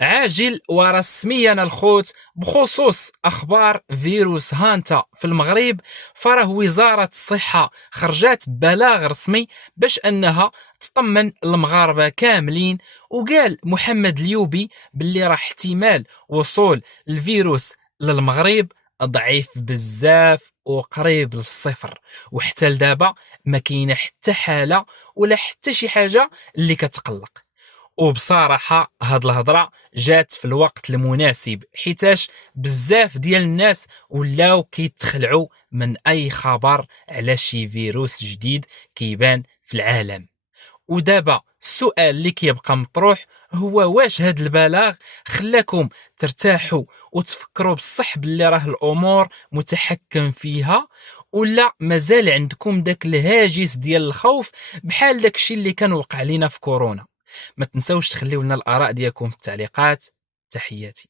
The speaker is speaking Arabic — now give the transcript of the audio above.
عاجل ورسميا الخوت بخصوص اخبار فيروس هانتا في المغرب. فراه وزاره الصحه خرجت بلاغ رسمي باش انها تطمن المغاربه كاملين. وقال محمد اليوبي باللي راه احتمال وصول الفيروس للمغرب ضعيف بزاف وقريب للصفر، وحتى لدابا ما كاينه حتى حاله ولا حتى شي حاجه اللي كتقلق. وبصراحه هاد الهضره جات في الوقت المناسب، حيتاش بزاف ديال الناس ولاو كيتخلعوا من اي خبر على شي فيروس جديد كيبان في العالم. ودابا السؤال اللي كيبقى مطروح هو واش هاد البلاغ خلاكم ترتاحوا وتفكروا بصح باللي راه الامور متحكم فيها، ولا مازال عندكم داك الهاجس ديال الخوف بحال داكشي اللي كان وقع لينا في كورونا؟ ما تنسوش تخليو لنا الاراء ديالكم في التعليقات. تحياتي.